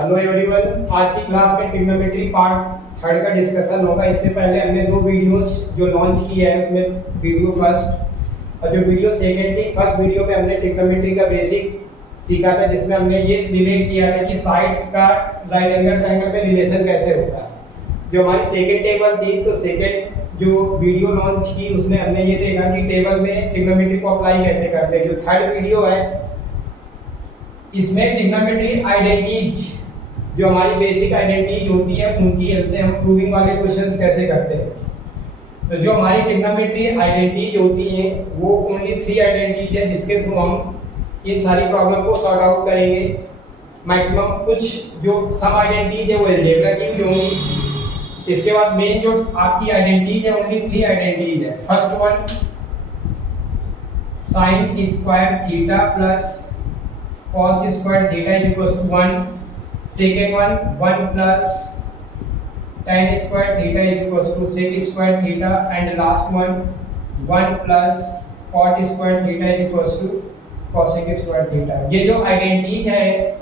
Hello everyone, आज की class में ट्रिग्नोमेट्री पार्ट थर्ड का डिस्कशन होगा। इससे पहले हमने दो वीडियोस जो लॉन्च की है, उसमें वीडियो फर्स्ट और जो वीडियो सेकेंड थी। फर्स्ट वीडियो में हमने ट्रिग्नोमेट्री का बेसिक सीखा था, जिसमें हमने ये रिलेट किया था कि साइड्स का राइट एंगल ट्रायंगल में रिलेशन कैसे होता है। जो हमारी सेकेंड टेबल थी, तो सेकेंड जो वीडियो लॉन्च की उसमें हमने ये देखा कि टेबल में ट्रिग्नोमेट्री को अप्लाई कैसे करते हैं। जो थर्ड वीडियो है, इसमें ट्रिग्नोमेट्री आइडेंटिटीज, जो हमारी बेसिक आइडेंटिटीज होती है, उनकी हेल्प से हम प्रूविंग वाले क्वेश्चंस कैसे करते हैं। तो जो हमारी ट्रिग्नोमेट्री आइडेंटिटीज होती हैं, वो ओनली 3 आइडेंटिटीज है, जिसके थ्रू हम इन सारी प्रॉब्लम को सॉर्ट आउट करेंगे। मैक्सिमम कुछ जो सम आइडेंटिटीज है वो अलजेब्रा की यूज होंगी। इसके बाद मेन जो आपकी आइडेंटिटीज है, ओनली 3 आइडेंटिटीज है। First one sin square theta plus cos square theta is equal to 1। Second one 1 plus tan square theta is equal to sec square theta. And last one 1 plus cot square theta is equal to cosec square theta. ये जो identities है,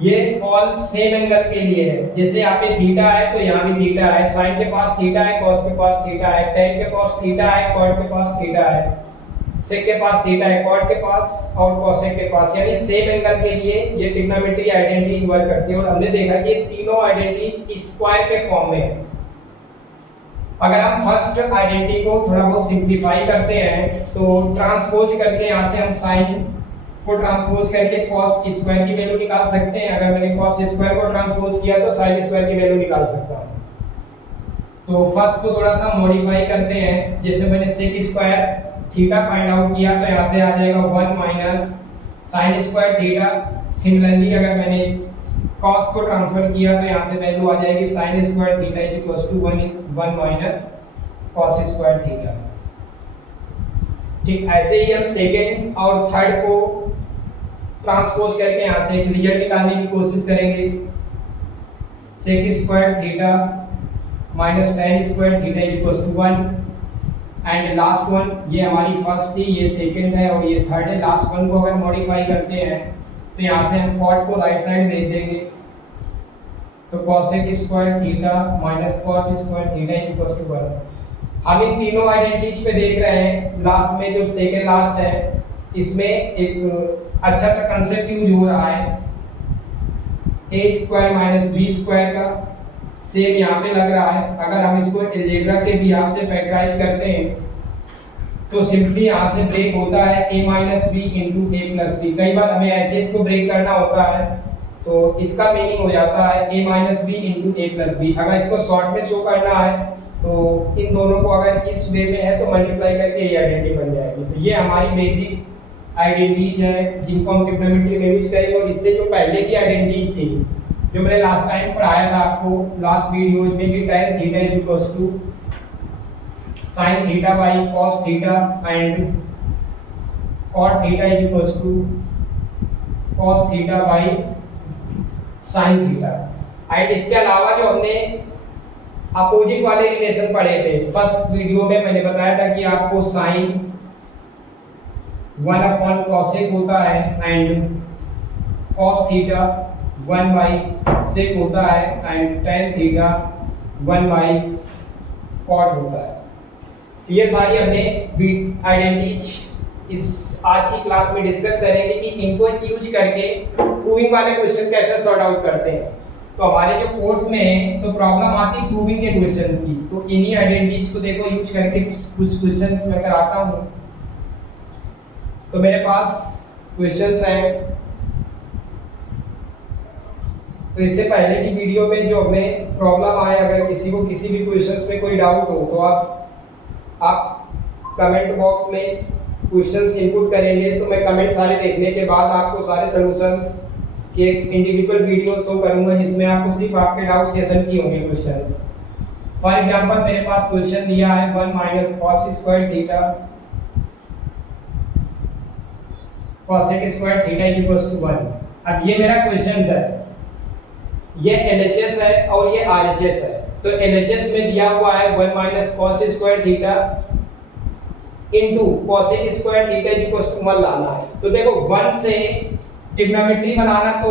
ये all same angle के लिए है। जैसे यहाँ पे थीटा है तो यहाँ भी थीटा है, साइन के पास थीटा है, cos के पास थीटा है, tan के पास थीटा है, cot के पास थीटा है, sec के पास थीटा है, cot के पास और cosec के पास, यानी सेम एंगल के लिए ये ट्रिग्नोमेट्री आइडेंटिटी वर्क करती है। और हमने देखा कि ये तीनों आइडेंटिटी स्क्वायर के फॉर्म में है। अगर हम फर्स्ट आइडेंटिटी को थोड़ा बहुत सिंपलीफाई करते हैं, तो ट्रांसपोज करके यहाँ से हम साइन को ट्रांसपोज करके cos स्क्वायर की वैल्यू निकाल सकते हैं। अगर मैंने cos स्क्वायर को ट्रांसपोज किया तो sin स्क्वायर की वैल्यू निकाल सकता हूँ। तो फर्स्ट को थोड़ा सा मॉडिफाई करते हैं। जैसे मैंने sec square theta find out किया, तो यहाँ से आ जाएगा 1 minus sin square theta. Similarly अगर मैंने cos को ट्रांसफर किया, तो यहाँ से वैल्यू आ जाएगी sin square theta is equal to 1 minus cos square theta. ठीक ऐसे ही हम सेकेंड और थर्ड को ट्रांसपोज करके यहाँ से एक रिजल्ट निकालने की कोशिश करेंगे। sec square theta minus tan square theta is equal to 1। And last one, ये हमारी फर्स्ट थी, ये सेकंड है और ये थर्ड है। लास्ट वन को अगर मॉडिफाई करते हैं, तो यहाँ से हम cot को राइट साइड भेज देंगे, तो cosec square theta minus cot square theta is equal to 1। हम इन तीनों आइडेंटिटीज पे देख रहे हैं। लास्ट में जो सेकंड लास्ट है, इसमें एक अच्छा सा कंसेप्ट यूज हो रहा है, a square minus b square का। सेम यहाँ पे लग रहा है। अगर हम इसको अलजेब्रा के बिहाफ से फैक्टराइज करते हैं, तो सिंपली यहाँ से ब्रेक होता है a minus B into A plus B. कई बार हमें ऐसे इसको ब्रेक करना होता है, तो इसका मीनिंग हो जाता है a minus B into A plus B. अगर इसको शॉर्ट में शो करना है, तो इन दोनों को अगर इस वे में है तो मल्टीप्लाई करके ये आइडेंटिटी बन जाएगी। तो ये हमारी बेसिक आइडेंटिटीज है, जिनको हम ट्रिग्नोमेट्री में यूज करेंगे। और इससे जो पहले की आइडेंटिटीज थी, जो मैंने लास्ट टाइम पढ़ाया था आपको लास्ट वीडियो में, कि tan theta is equal to sin theta by cos theta and cot theta is equal to cos theta by sin theta. एंड इसके अलावा जो हमने अपोजिट वाले रिलेशन पढ़े थे, फर्स्ट वीडियो में मैंने बताया था कि आपको sin 1 अपॉन cosec होता है and cos theta 1 by sec होता है and tan theta 1 by cot होता है। तो ये सारी हमने आइडेंटिटीज इस आज की क्लास में डिस्कस करेंगे कि इनको यूज करके प्रूविंग वाले क्वेश्चन कैसे सॉर्ट आउट करते हैं। तो हमारे जो कोर्स में है, तो प्रॉब्लम आती है प्रूविंग के क्वेश्चंस की। तो इन्हीं आइडेंटिटीज को देखो यूज करके कुछ क्वेश्चंस मैं कराता हूँ। तो मेरे पास क्वेश्चंस हैं। तो इससे पहले की वीडियो में जो हमें प्रॉब्लम आए, अगर किसी को किसी भी क्वेश्चंस में कोई डाउट हो, तो आप कमेंट बॉक्स में क्वेश्चंस इनपुट करेंगे, तो मैं कमेंट सारे देखने के बाद आपको सारे सॉल्यूशंस के इंडिविजुअल वीडियो शो करूंगा, जिसमें आपको सिर्फ आपके डाउट सेशन की होंगे क्वेश्चंस। फॉर एग्जांपल मेरे पास क्वेश्चन दिया है 1 minus cos square theta cosec square theta is equal to 1। अब ये मेरा क्वेश्चन है, ये LHS है और ये RHS है। तो LHS में दिया हुआ है 1 minus cos square theta into cosec square theta is equal to 1 लाना है। तो देखो 1 से ट्रिग्नोमेट्री बनाना, तो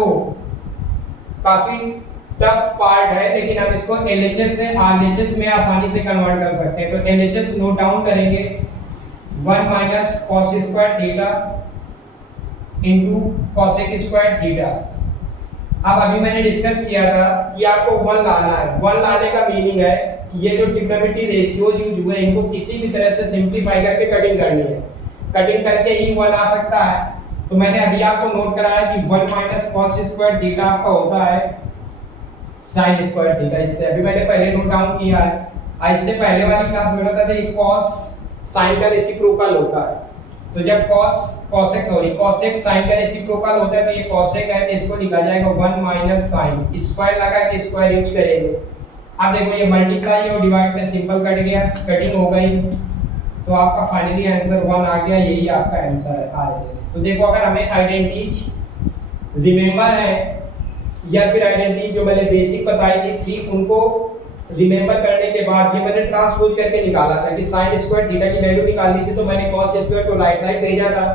काफी टफ पार्ट है, लेकिन हम इसको LHS से RHS में आसानी से कन्वर्ट कर सकते हैं। तो LHS नोट डाउन करेंगे 1 minus cos square theta into cosec square theta. अब अभी मैंने डिस्कस किया था कि आपको 1 लाना है। 1 लाने का मीनिंग है कि ये जो ट्रिग्नोमेट्री रेशियोज यूज हुए इनको किसी भी तरह से सिंपलीफाई करके कटिंग करनी है। कटिंग करके ही 1 आ सकता है। तो मैंने अभी आपको नोट कराया कि 1 माइनस कॉस स्क्वायर थीटा आपका होता है साइन स्क्वायर थीटा। इससे अभी मैंने पहले नोट डाउन किया है। इससे पहले वाली क्लास में बताया था कि cos sin का रेसिप्रोकल होता है। तो जब cosec sin का रेसिप्रोकल होता है तो ये cosec है, तो इसको लिखा जाएगा 1 माइनस sin। स्क्वायर लगा है तो स्क्वायर यूज करेंगे। अब देखो ये मल्टीप्लाई और डिवाइड में सिंपल कट गया, कटिंग हो गई, तो आपका फाइनली आंसर 1 आ गया। यही आपका आंसर है RHS। तो देखो अगर हमें आइडेंटिटीज रिमेंबर है या फिर आइडेंटिटी जो मैंने बेसिक बताई थी 3 उनको रिमेंबर करने के बाद ये मैंने ट्रांसपोज करके निकाला था कि sin स्क्वायर थीटा की वैल्यू निकालनी थी, तो मैंने cos स्क्वायर को राइट साइड भेजा था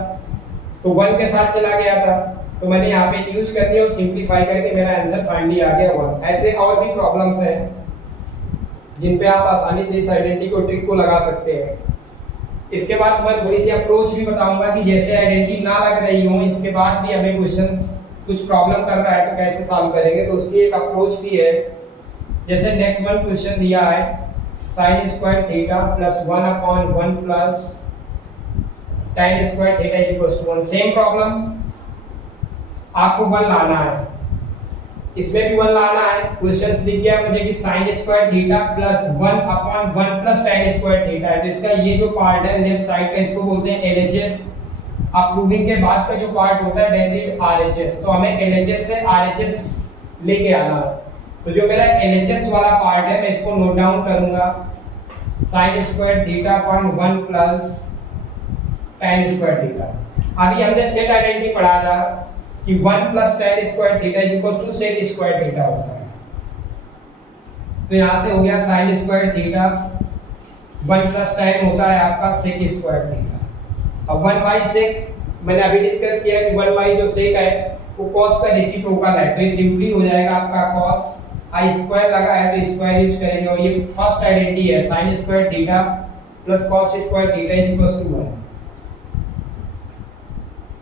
तो 1 के साथ चला गया था। तो मैंने यहाँ पे यूज कर दिया और सिंपलीफाई करके मेरा आंसर फाइनली आ गया 1। ऐसे और भी प्रॉब्लम्स हैं जिन पे आप आसानी से इस आइडेंटिटी को ट्रिक को लगा सकते हैं। इसके बाद मैं थोड़ी सी अप्रोच भी बताऊंगा कि जैसे आइडेंटिटी ना लग रही हो इसके बाद भी हमें क्वेश्चंस कुछ प्रॉब्लम कर रहा है तो कैसे सॉल्व करेंगे, तो उसकी एक अप्रोच भी है। जैसे नेक्स्ट वन क्वेश्चन दिया है sin square theta plus 1/1 plus tan square theta is equal to 1। Same problem, आपको 1 लाना है, इसमें भी 1 लाना है। क्वेश्चंस दिख गया मुझे कि sin square theta plus 1/1 plus tan square theta है। तो इसका ये जो पार्ट है लेफ्ट साइड का इसको बोलते हैं LHS। अब प्रूविंग के बाद का जो पार्ट होता है डेरिवेटिव RHS। तो हमें LHS से RHS लेके आना है। तो जो मेरा LHS वाला पार्ट है मैं इसको नोट डाउन करूंगा sin square theta upon 1 plus tan square theta. अभी हमने सेट आइडेंटिटी पढ़ा था कि 1 plus tan square theta is equal to sec square theta होता है। तो यहां से हो गया sin square theta 1 plus tan होता है आपका sec स्क्वायर थीटा। अब 1 बाई सेक मैंने अभी डिस्कस किया कि 1 बाई जो सेक है वो cos का रेसिप्रोकल है, तो ये सिंपली हो जाएगा आपका cos i स्क्वायर लगा है तो स्क्वायर यूज करेंगे। और ये फर्स्ट आइडेंटिटी है sin square theta plus cos square theta is equal to 1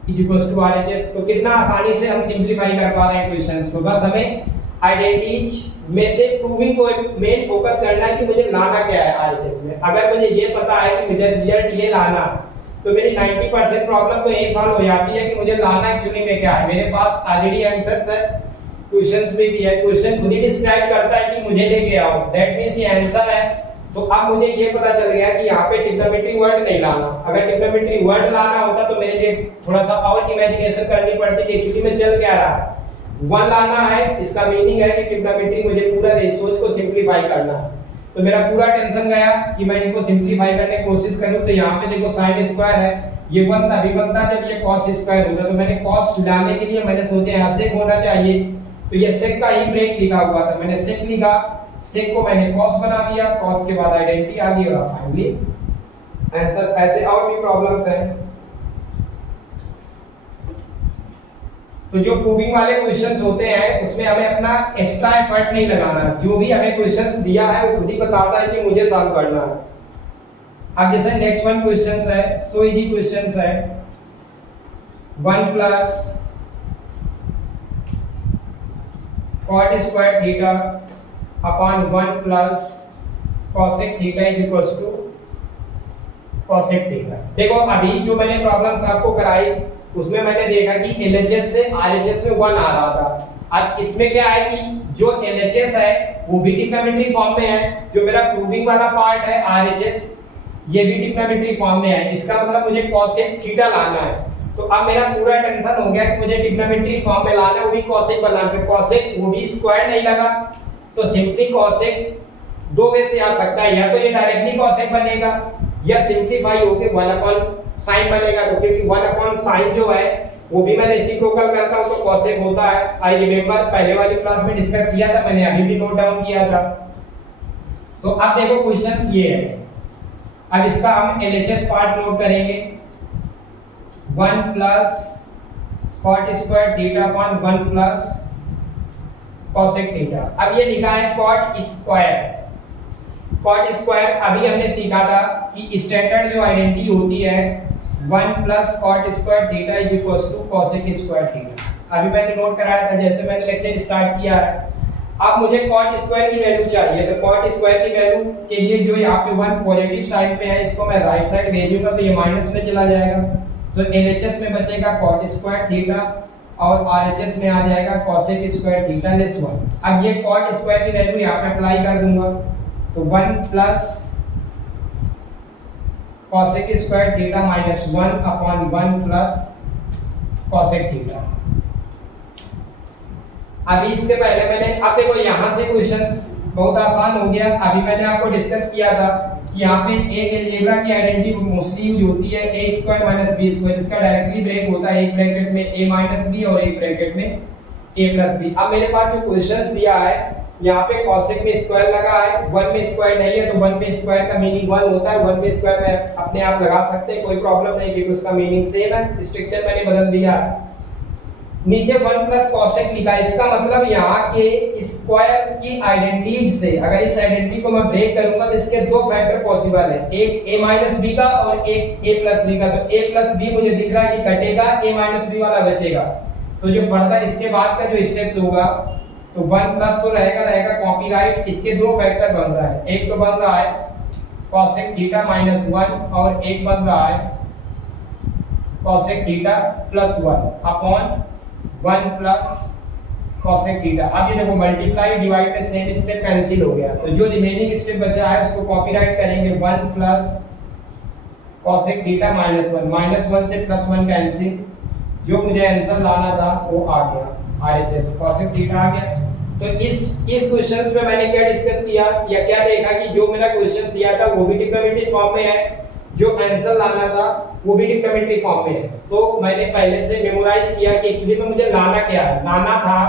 is equal to RHS। तो कितना आसानी से हम सिंपलीफाई कर पा रहे हैं क्वेश्चंस को। बस हमें आइडेंटिटीज में से प्रूविंग को मेन फोकस करना है कि मुझे लाना क्या है RHS में। अगर मुझे ये पता है कि मुझे रिजल्ट ये लाना तो मेरी 90% प्रॉब्लम तो यही सॉल्व हो जाती है कि मुझे लाना एक्चुअली में क्या है। मेरे पास ऑलरेडी आंसर्स है, क्वेश्चंस में भी है, क्वेश्चन खुद ही डिस्क्राइब करता है कि मुझे लेके आओ, दैट मींस ये आंसर है। तो अब मुझे ये पता चल गया कि यहाँ पे ट्रिग्नोमेट्री वर्ड नहीं लाना। अगर ट्रिग्नोमेट्री वर्ड लाना होता तो मेरे लिए थोड़ा सा और इमेजिनेशन करनी पड़ती कि एक्चुअली में चल क्या रहा है। 1 लाना है, इसका मीनिंग है कि ट्रिग्नोमेट्री मुझे पूरा रेशियोज को सिंपलीफाई करना है। तो मेरा पूरा टेंशन गया कि मैं इनको सिंपलीफाई करने की कोशिश करूं। तो यहाँ पे देखो sin स्क्वायर है, ये 1 तभी बनता जब ये cos स्क्वायर होता। तो मैंने cos लाने के लिए मैंने सोचा यहाँ sec होना चाहिए, तो ये sec का ही ब्रेक लिखा हुआ था, मैंने sec लिखा, sec को मैंने cos बना दिया, cos के बाद आइडेंटिटी आ गई और फाइनली आंसर। ऐसे और भी प्रॉब्लम्स हैं। तो जो प्रूविंग वाले क्वेश्चंस होते हैं उसमें हमें अपना एक्स्ट्रा एफर्ट नहीं लगाना। जो भी हमें क्वेश्चंस दिया है वो खुद ही बताता है कि मुझे सॉल्व करना है। अब जैसे नेक्स्ट वन क्वेश्चंस है, सो इजी क्वेश्चंस है 1 plus cot square theta upon 1 plus cosec theta is equal to cosec theta. देखो अभी जो मैंने प्रॉब्लम्स आपको कराई उसमें मैंने देखा कि LHS से RHS में 1 आ रहा था। अब इसमें क्या है कि जो LHS है वो भी ट्रिग्नोमेट्री फॉर्म में है, जो मेरा प्रूविंग वाला पार्ट है RHS ये भी ट्रिग्नोमेट्री फॉर्म में है। इसका मतलब मुझे cosec थीटा लाना है। तो अब मेरा पूरा टेंशन हो गया कि मुझे ट्रिग्नोमेट्री फॉर्म में लाना है, वो भी cosec बनाना है। cosec वो भी स्क्वायर नहीं लगा तो सिंपली cosec दो वे से आ सकता है, या तो ये डायरेक्टली cosec बनेगा या सिंपलीफाई होके 1 sin बनेगा। तो क्योंकि 1 sin जो है वो भी मैं रेसिप्रोकल करता हूं तो cosec होता है। आई रिमेंबर पहले वाली क्लास में डिस्कस किया था, मैंने अभी भी नोट डाउन किया था। तो अब देखो क्वेश्चंस ये है, अब इसका हम LHS पार्ट नोट करेंगे 1 plus cot square theta upon 1 plus cosec theta. अब ये लिखा है कॉट स्क्वायर। कॉट स्क्वायर अभी हमने सीखा था कि स्टैंडर्ड जो आइडेंटिटी होती है 1 plus cot square theta is equal to cosec square theta. अभी मैंने नोट कराया था जैसे मैंने लेक्चर स्टार्ट किया है। अब मुझे कॉट स्क्वायर की वैल्यू चाहिए, तो कॉट स्क्वायर की वैल्यू के लिए जो यहाँ पे 1 पॉजिटिव साइड पे है इसको मैं राइट साइड भेजूंगा तो ये माइनस में चला जाएगा, तो एलएचएस में बचेगा कॉट स्क्वायर थीटा और आरएचएस में आ जाएगा कोसेक स्क्वायर थीटा लेस 1। अब ये कॉट स्क्वायर की वैल्यू यहाँ पे अप्लाई कर दूंगा, तो 1 plus cosec square theta minus 1 upon 1 plus cosec theta. अभी इसके पहले मैंने, अब देखो यहाँ से क्वेश्चंस बहुत आसान हो गया। अभी मैंने आपको डिस्कस किया था कि यहाँ पे एक अलजेब्रा की आइडेंटिटी मोस्टली यूज होती है a square minus b square. इसका डायरेक्टली ब्रेक होता है एक ब्रैकेट में a माइनस b और एक ब्रैकेट में a प्लस b। अब मेरे पास जो क्वेश्चंस दिया है यहाँ पे कोसेक में स्क्वायर लगा है, 1 में स्क्वायर नहीं है, तो 1 में स्क्वायर का मीनिंग 1 होता है। 1 में स्क्वायर में अपने आप लगा सकते हैं, कोई प्रॉब्लम नहीं क्योंकि उसका मीनिंग सेम है। स्ट्रक्चर मैंने बदल दिया है। नीचे 1 प्लस कोसेक लिखा है, इसका मतलब यहाँ के स्क्वायर की आइडेंटिटीज से अगर इस आइडेंटिटी को मैं ब्रेक करूंगा तो इसके दो फैक्टर पॉसिबल है, एक a माइनस b का और एक a प्लस b का। तो a प्लस b मुझे दिख रहा है कि कटेगा, a माइनस b वाला बचेगा। तो जो फर्दर इसके बाद का जो स्टेप्स होगा तो 1 प्लस तो रहेगा कॉपीराइट, इसके दो फैक्टर बन रहा है, एक तो बन रहा है कोसेक थीटा माइनस 1 और एक बन रहा है cosec theta plus 1 upon 1 plus cosec theta. अब ये देखो मल्टीप्लाई डिवाइड में सेम स्टेप कैंसिल हो गया, तो जो रिमेनिंग स्टेप बचा है उसको कॉपीराइट करेंगे 1 plus cosec theta minus 1, minus 1 से प्लस 1 कैंसिल, जो मुझे आंसर लाना था वो आ गया आरएचएस कोसेक थीटा आ गया। तो इस क्वेश्चंस में मैंने क्या डिस्कस किया या क्या देखा कि जो मेरा क्वेश्चन दिया था वो भी ट्रिग्नोमेट्री फॉर्म में है, जो आंसर लाना था वो भी ट्रिग्नोमेट्री फॉर्म में है। तो मैंने पहले से मेमोराइज किया कि एक्चुअली में मुझे लाना क्या है, लाना था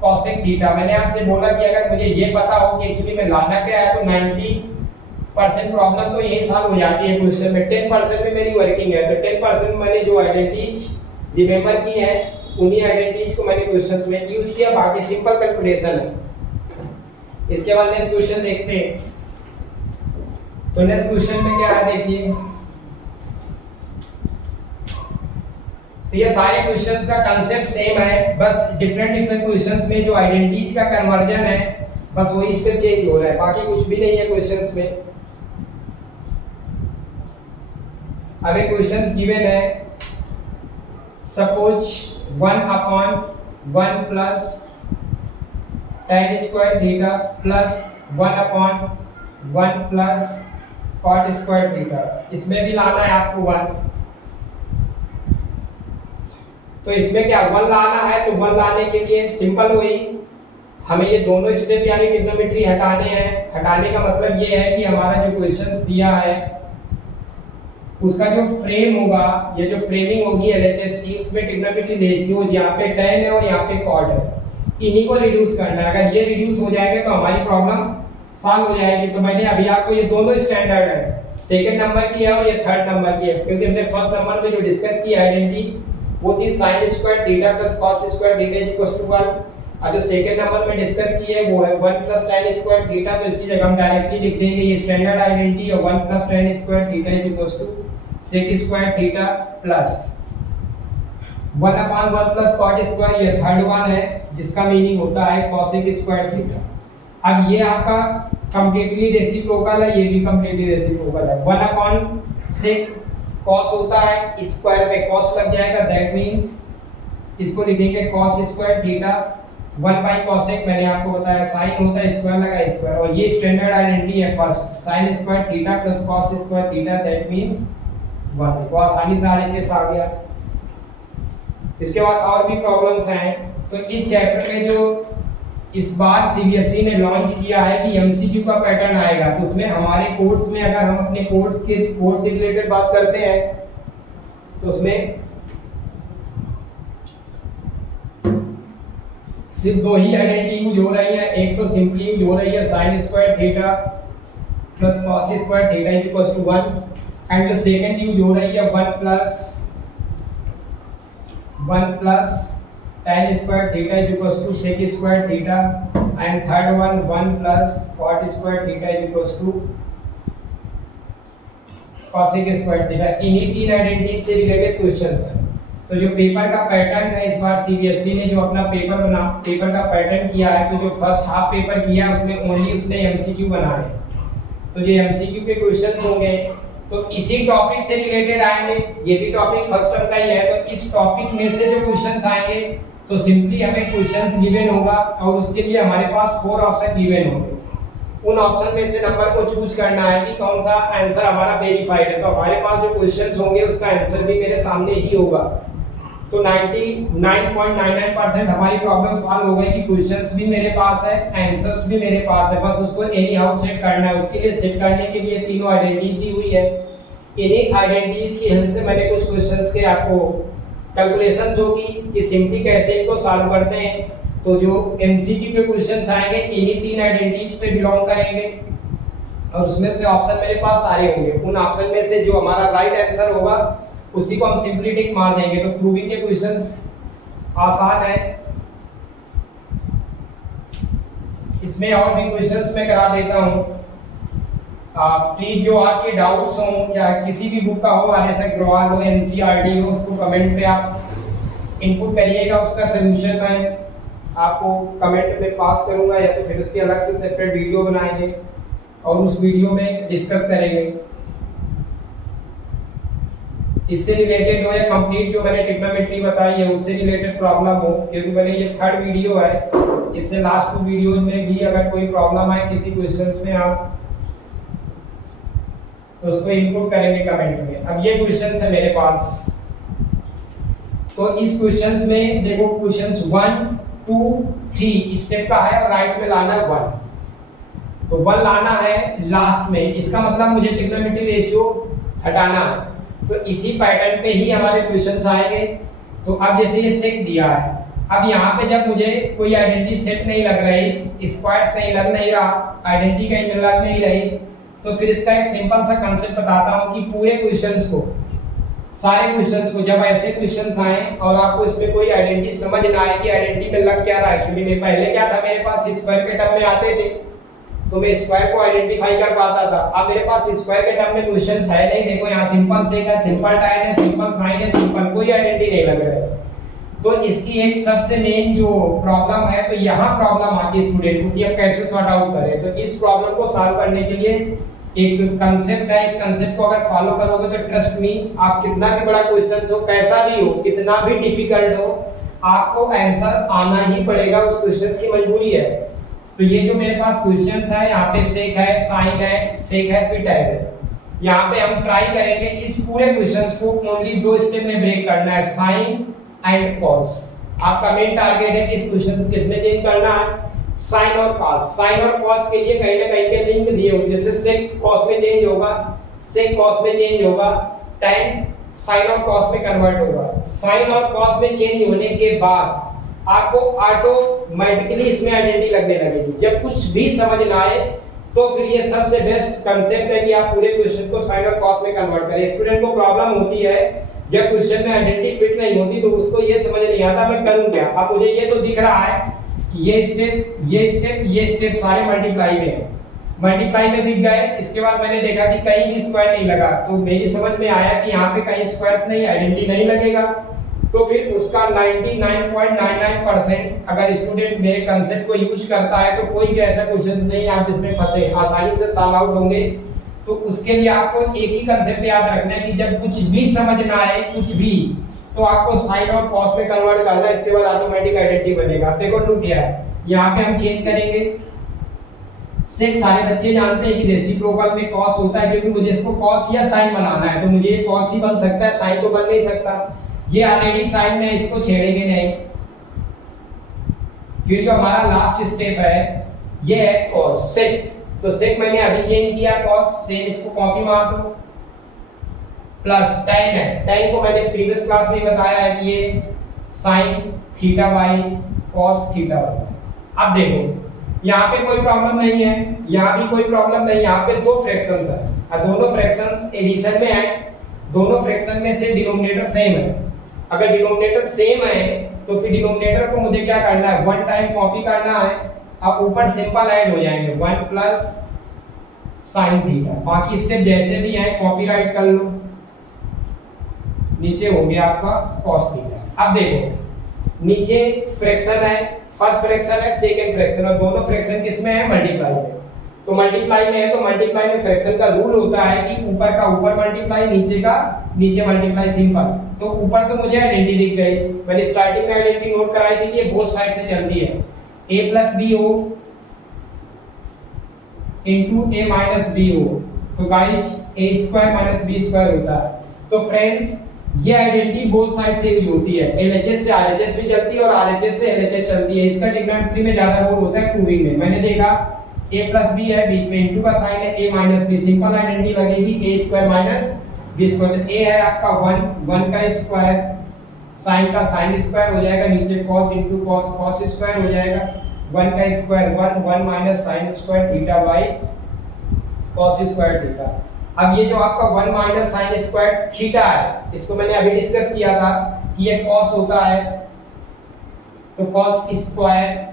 कोसेक थीटा। मैंने आपसे बोला कि अगर मुझे ये पता हो कि एक्चुअली में लाना क्या है तो 90% प्रॉब्लम तो यही सॉल्व हो जाती है क्वेश्चन में। 10% में मेरी वर्किंग है, तो 10% मैंने जो आइडेंटिटीज रिमेंबर की है उन्हीं आइडेंटिटीज को मैंने क्वेश्चंस में यूज किया, बाकी सिंपल कैलकुलेशन है। इसके बाद नेक्स्ट क्वेश्चन देखते हैं। तो नेक्स्ट क्वेश्चन में क्या है देखिए, तो ये सारे क्वेश्चंस का कांसेप्ट सेम है, बस डिफरेंट क्वेश्चंस में जो आइडेंटिटीज का कन्वर्जन है बस वही स्टेप चेंज हो रहा है, बाकी कुछ भी नहीं है क्वेश्चंस में। अब एक क्वेश्चंस गिवन है, suppose 1 upon 1 plus tan square theta plus 1 upon 1 plus cot square theta. इसमें भी लाना है आपको 1, तो इसमें क्या 1 लाना है, तो 1 लाने के लिए सिंपल हुई, हमें ये दोनों स्टेप यानी ट्रिग्नोमेट्री हटाने हैं। हटाने का मतलब ये है कि हमारा जो क्वेश्चंस दिया है उसका जो फ्रेम होगा, ये जो फ्रेमिंग होगी एलएचएस की, उसमें ट्रिग्नोमेट्री रेशियो यहाँ पे tan है और यहाँ पे cot है, इन्हीं को रिड्यूस करना है। अगर ये रिड्यूस हो जाएंगे तो हमारी प्रॉब्लम सॉल्व हो जाएगी। तो मैंने अभी आपको ये दोनों स्टैंडर्ड है, सेकंड नंबर की है और ये थर्ड नंबर की है, क्योंकि हमने फर्स्ट नंबर में जो डिस्कस की आइडेंटिटी वो थी sin square theta plus cos square theta is equal to 1, और जो सेकंड नंबर में डिस्कस की है वो है 1 प्लस tan स्क्वायर थीटा। तो इसकी जगह हम डायरेक्टली लिख देंगे ये स्टैंडर्ड आइडेंटिटी है 1 plus tan square theta is equal to sec square theta plus 1 upon 1 plus cot square, ये थर्ड वन है जिसका मीनिंग होता है cosec स्क्वायर थीटा। अब ये आपका कंप्लीटली रेसिप्रोकल है, ये भी कंप्लीटली रेसिप्रोकल है। 1 अपॉन sec cos होता है, स्क्वायर पे cos लग जाएगा, दैट मींस इसको लिखेंगे cos square theta 1 by cosec, मैंने आपको बताया sin होता है स्क्वायर लगा स्क्वायर, और ये स्टैंडर्ड आइडेंटिटी है first sin square theta plus cos square theta that means 1। तो आसानी से आरएचएस आ गया। इसके बाद और भी प्रॉब्लम्स हैं। तो इस चैप्टर में जो इस बार सीबीएसई ने लॉन्च किया है कि एमसीक्यू का पैटर्न आएगा, तो उसमें हमारे कोर्स में अगर हम अपने कोर्स से रिलेटेड बात करते हैं तो उसमें सिर्फ दो ही आइडेंटिटी यूज हो रही है, एक तो सिंपली यूज हो रही है sin square theta plus cos square theta is equal to 1, and जो सेकंड यूज हो रही है 1 plus tan square theta is equals to sec square theta, and third one 1 plus cot square theta is equals to cosec square theta। इन्हीं तीन identities से related questions हैं। तो जो पेपर का पैटर्न है, इस बार सीबीएसई ने जो अपना पेपर का पैटर्न किया है, तो जो फर्स्ट हाफ पेपर किया है उसमें ओनली उसने एमसीक्यू बनाए। तो ये एमसीक्यू के क्वेश्चंस होंगे, तो इसी टॉपिक से रिलेटेड आएंगे। ये भी टॉपिक फर्स्ट टर्म का ही है, तो इस टॉपिक में से जो क्वेश्चंस आएंगे तो सिंपली हमें क्वेश्चंस गिवन होगा और उसके लिए हमारे पास 4 ऑप्शन गिवन होंगे। उन ऑप्शन में से नंबर को चूज करना है कि कौन सा आंसर हमारा वेरीफाइड है। तो हमारे पास जो क्वेश्चंस होंगे उसका आंसर भी मेरे सामने ही होगा। तो 99.99% हमारी प्रॉब्लम सॉल्व हो गई कि क्वेश्चंस भी मेरे पास है, आंसर्स भी मेरे पास है, बस उसको एनी हाउ सेट करना है। उसके लिए सेट करने के लिए तीनों आइडेंटिटी दी हुई है। इन्हीं आइडेंटिटीज की हेल्प से मैंने कुछ क्वेश्चंस के आपको कैलकुलेशंस होगी कि सिंपली कैसे इनको सॉल्व करते हैं। तो जो एमसीक्यू के क्वेश्चंस आएंगे इन्हीं तीन आइडेंटिटीज पे बिलोंग करेंगे और उसमें से ऑप्शन मेरे पास सारे होंगे। उन ऑप्शन में से जो हमारा राइट आंसर होगा उसी को हम सिंपली टिक मार देंगे। तो प्रूविंग के क्वेश्चंस आसान है, इसमें और भी क्वेश्चंस मैं करा देता हूं। प्लीज जो आपके डाउट्स हो, चाहे किसी भी बुक का हो, आने से ग्रोवाल हो, एनसीईआरटी हो, उसको कमेंट पे आप इनपुट करिएगा। उसका सलूशन मैं आपको कमेंट में पास करूंगा या तो फिर उसकी अलग से सेपरेट वीडियो बनाएंगे और उस वीडियो में डिस्कस करेंगे। इससे रिलेटेड हो या कंप्लीट जो मैंने ट्रिग्नोमेट्री बताई है उससे रिलेटेड प्रॉब्लम हो, क्योंकि मैंने ये थर्ड वीडियो है, इससे लास्ट 2 वीडियो में भी अगर कोई प्रॉब्लम आए किसी क्वेश्चंस में आप तो उसको इनपुट करेंगे कमेंट में। अब ये क्वेश्चंस है मेरे पास, तो इस क्वेश्चंस में देखो क्वेश्चंस 1 2 3 स्टेप का है और राइट में लाना है 1। तो 1 लाना है लास्ट में, इसका मतलब मुझे ट्रिग्नोमेट्री रेशियो हटाना है। तो इसी पैटर्न पे ही हमारे क्वेश्चंस आएंगे। तो अब जैसे ये सेक दिया है, अब यहाँ पे जब मुझे कोई आइडेंटिटी सेट नहीं लग रही, स्क्वायर्स कहीं लग नहीं रहा, आइडेंटिटी कहीं लग नहीं रही, तो फिर इसका एक सिंपल सा कांसेप्ट बताता हूँ कि पूरे क्वेश्चंस को, सारे क्वेश्चंस को, जब ऐसे क्वेश्चंस आए और आपको इसमें कोई आइडेंटिटी समझ ना आए कि आइडेंटिटी में लग क्या रहा है। एक्चुअली में पहले क्या था, मेरे पास स्क्वायर के टर्म में आते थे तो मैं स्क्वायर को आइडेंटिफाई कर पाता था। अब मेरे पास स्क्वायर के टर्म में क्वेश्चंस है नहीं। देखो यहाँ सिंपल सेक है, सिंपल टाइन है, सिंपल साइन है, सिंपल कोई आइडेंटिटी नहीं लग रहा है। तो इसकी एक सबसे मेन जो प्रॉब्लम है, तो यहाँ प्रॉब्लम आती है स्टूडेंट को कि अब कैसे सॉर्ट आउट करें। तो इस प्रॉब्लम को सॉल्व करने के लिए एक कंसेप्ट है, इस कंसेप्ट को अगर फॉलो करोगे तो ट्रस्ट मी, आप कितना भी बड़ा क्वेश्चन हो, कैसा भी हो, कितना भी डिफिकल्ट हो, आपको आंसर आना ही पड़ेगा। उस क्वेश्चन की मजबूरी है। तो ये जो मेरे पास क्वेश्चंस है, यहाँ पे सेक है, साइन है, सेक है, फिर टैन है। यहाँ पे हम ट्राई करेंगे इस पूरे क्वेश्चंस को ओनली 2 स्टेप में ब्रेक करना है, साइन एंड कॉस। आपका मेन टारगेट है कि इस क्वेश्चन को किसमें चेंज करना है, साइन और कॉस। साइन और कॉस के लिए कहीं ना कहीं पे लिंक दिए होते हैं, जैसे सेक कॉस में चेंज होगा, सेक कॉस में चेंज होगा, टैन साइन और कॉस में कन्वर्ट होगा। साइन और कॉस में चेंज होने के बाद आपको ऑटोमेटिकली इसमें आइडेंटिटी लगने लगेगी। जब कुछ भी समझ ना आए तो फिर ये सबसे बेस्ट कंसेप्ट है कि आप पूरे क्वेश्चन को साइन और कॉस में कन्वर्ट करें। स्टूडेंट को प्रॉब्लम होती है जब क्वेश्चन में आइडेंटिटी फिट नहीं होती, तो उसको ये समझ नहीं आता मैं करूं क्या। अब मुझे ये तो दिख रहा है कि ये स्टेप सारे मल्टीप्लाई में है, मल्टीप्लाई में दिख गए। इसके बाद मैंने देखा कि कहीं भी स्क्वायर नहीं लगा, तो मेरी समझ में आया कि यहाँ पे कहीं स्क्वायर्स नहीं, आइडेंटिटी नहीं लगेगा। तो फिर उसका 99.99% अगर स्टूडेंट मेरे कंसेप्ट को यूज करता है तो कोई भी ऐसा क्वेश्चन नहीं आप जिसमें फंसे, आसानी से सॉल्व आउट होंगे। तो उसके लिए आपको एक ही कंसेप्ट याद रखना है कि जब कुछ भी समझ ना आए, कुछ भी, तो आपको साइन और कॉस में कन्वर्ट करना है। इसके बाद ऑटोमेटिक आइडेंटिटी बनेगा। देखो लुक क्या है, यहाँ पे हम चेंज करेंगे सेक। सारे बच्चे जानते हैं कि रेसिप्रोकल में कॉस होता है, क्योंकि मुझे इसको कॉस या साइन बनाना है, तो मुझे ये कॉस ही बन सकता है, साइन तो बन नहीं सकता। ये ऑलरेडी साइन में, इसको छेड़ेंगे नहीं। फिर जो हमारा लास्ट स्टेप है ये है कॉस, सेक। तो सेक मैंने अभी चेंज किया, कॉस सेम, इसको कॉपी मार दो। प्लस टैन है, टैन को मैंने प्रीवियस क्लास में बताया है कि ये sine theta by cos theta होता है। अब देखो यहाँ पे कोई प्रॉब्लम नहीं है, यहाँ भी कोई प्रॉब्लम नहीं। यहाँ पे 2 फ्रैक्शंस है और दोनों फ्रैक्शंस एडिशन में है, दोनों फ्रैक्शन में से डिनोमिनेटर सेम है। अगर डिनोमिनेटर सेम है तो फिर डिनोमिनेटर को मुझे क्या करना है, 1 टाइम कॉपी करना है। अब ऊपर सिंपल ऐड हो जाएंगे 1 प्लस साइन थीटा, बाकी स्टेप जैसे भी हैं कॉपी राइट कर लो। नीचे हो गया आपका कॉस थीटा। अब देखो नीचे फ्रैक्शन है, फर्स्ट फ्रैक्शन है, सेकंड फ्रैक्शन, और दोनों फ्रैक्शन किस में है, मल्टीप्लाई में। तो मल्टीप्लाई में है तो मल्टीप्लाई में फ्रैक्शन का रूल होता है कि ऊपर का ऊपर मल्टीप्लाई, नीचे का नीचे मल्टीप्लाई, सिंपल। तो ऊपर तो मुझे आइडेंटिटी दिख गई, मैंने स्टार्टिंग में आइडेंटिटी नोट कराई थी कि ये बोथ साइड से चलती है, a प्लस बी हो इनटू a माइनस बी हो, तो guys a square minus b square होता है। तो फ्रेंड्स ये आइडेंटिटी बोथ साइड से यूज होती है, LHS से RHS भी चलती है और RHS से LHS चलती है। इसका ट्रिग्नोमेट्री में ज्यादा रोल होता है प्रूविंग में। मैंने देखा a प्लस बी है, बीच में इनटू का साइन है, a minus b, simple identity लगेगी a square minus b square. तो a है आपका 1 का स्क्वायर, साइन का साइन स्क्वायर हो जाएगा, नीचे cos into cos cos square हो जाएगा, 1 का square 1 minus sine square theta by cos square theta. अब ये जो आपका 1 माइनस साइन स्क्वायर थीटा है, इसको मैंने अभी डिस्कस किया था कि ये cos होता है, तो cos स्क्वायर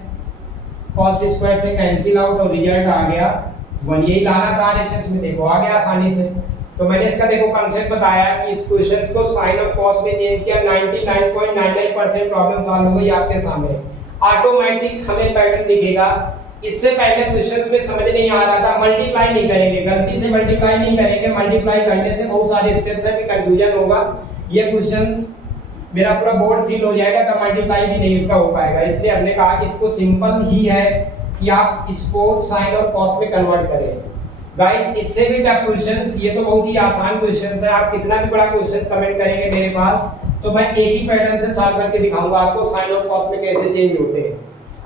से कैंसिल आउट और रिजल्ट आ गया 1। यही लाना था RHS में, देखो आ गया आसानी से। तो मैंने इसका देखो कंसेप्ट बताया कि इस क्वेश्चंस को साइन और cos में चेंज किया, 99.99% प्रॉब्लम सॉल्व हो गई आपके सामने। ऑटोमेटिक हमें पैटर्न दिखेगा। इससे पहले क्वेश्चंस में समझ नहीं आ रहा था, मल्टीप्लाई नहीं करेंगे, गलती से मल्टीप्लाई नहीं करेंगे, मल्टीप्लाई करने से बहुत सारे स्टेप्स है, फिर कंफ्यूजन होगा। ये क्वेश्चंस मेरा पूरा बोर्ड फिल हो जाएगा, तो मल्टीप्लाई भी नहीं इसका हो पाएगा। इसलिए हमने कहा कि इसको सिंपल ही है कि आप इसको साइन और कॉस में कन्वर्ट करें। गाइस इससे भी टफ क्वेश्चंस, ये तो बहुत ही आसान क्वेश्चंस है, आप कितना भी बड़ा क्वेश्चन कमेंट करेंगे मेरे पास तो मैं एक ही पैटर्न से सॉल्व करके दिखाऊंगा आपको साइन और कॉस में कैसे चेंज होते हैं।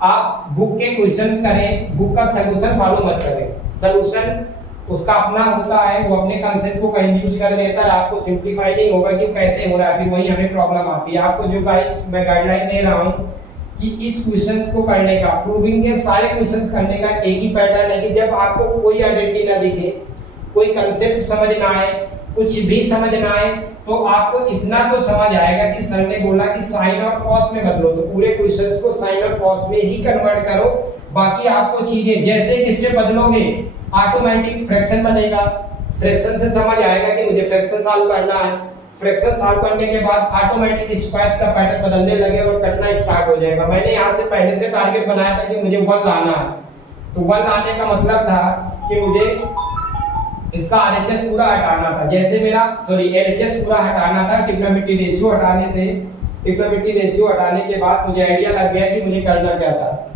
आप बुक के क्वेश्चंस करें, बुक का सॉल्यूशन फॉलो मत करें। सॉल्यूशन उसका अपना होता है, वो अपने कांसेप्ट को कहीं यूज कर लेता है, आपको सिंपलीफाई नहीं होगा कि कैसे हो रहा है, फिर वही हमें प्रॉब्लम आती है। आपको जो गाइस मैं गाइडलाइन दे रहा हूं कि इस क्वेश्चंस को करने का, प्रूविंग के सारे क्वेश्चंस करने का एक ही पैटर्न है कि जब आपको कोई आइडेंटिटी ना दिखे, कोई कांसेप्ट समझ ना आए, कुछ भी समझ ना आए, तो आपको इतना तो समझ आएगा कि सर ने बोला कि साइन और कॉस में बदलो, तो पूरे क्वेश्चंस को साइन और कॉस में ही कन्वर्ट करो। बाकी आपको चीजें जैसे एक स्टेप बदलोगे ऑटोमेटिक फ्रैक्शन बनेगा, फ्रैक्शन से समझ आएगा कि मुझे फ्रैक्शन सॉल्व करना है, फ्रैक्शन सॉल्व करने के बाद ऑटोमेटिक स्क्वायर्स का पैटर्न बदलने लगे और कटना स्टार्ट हो जाएगा। मैंने यहाँ से पहले से टारगेट बनाया था कि मुझे 1 लाना है, तो 1 लाने का मतलब था कि मुझे इसका RHS पूरा हटाना था, जैसे मेरा LHS पूरा हटाना था, ट्रिग्नोमेट्री रेशियो हटाने थे। ट्रिग्नोमेट्री रेशियो हटाने के बाद मुझे आइडिया लग गया कि मुझे करना क्या था।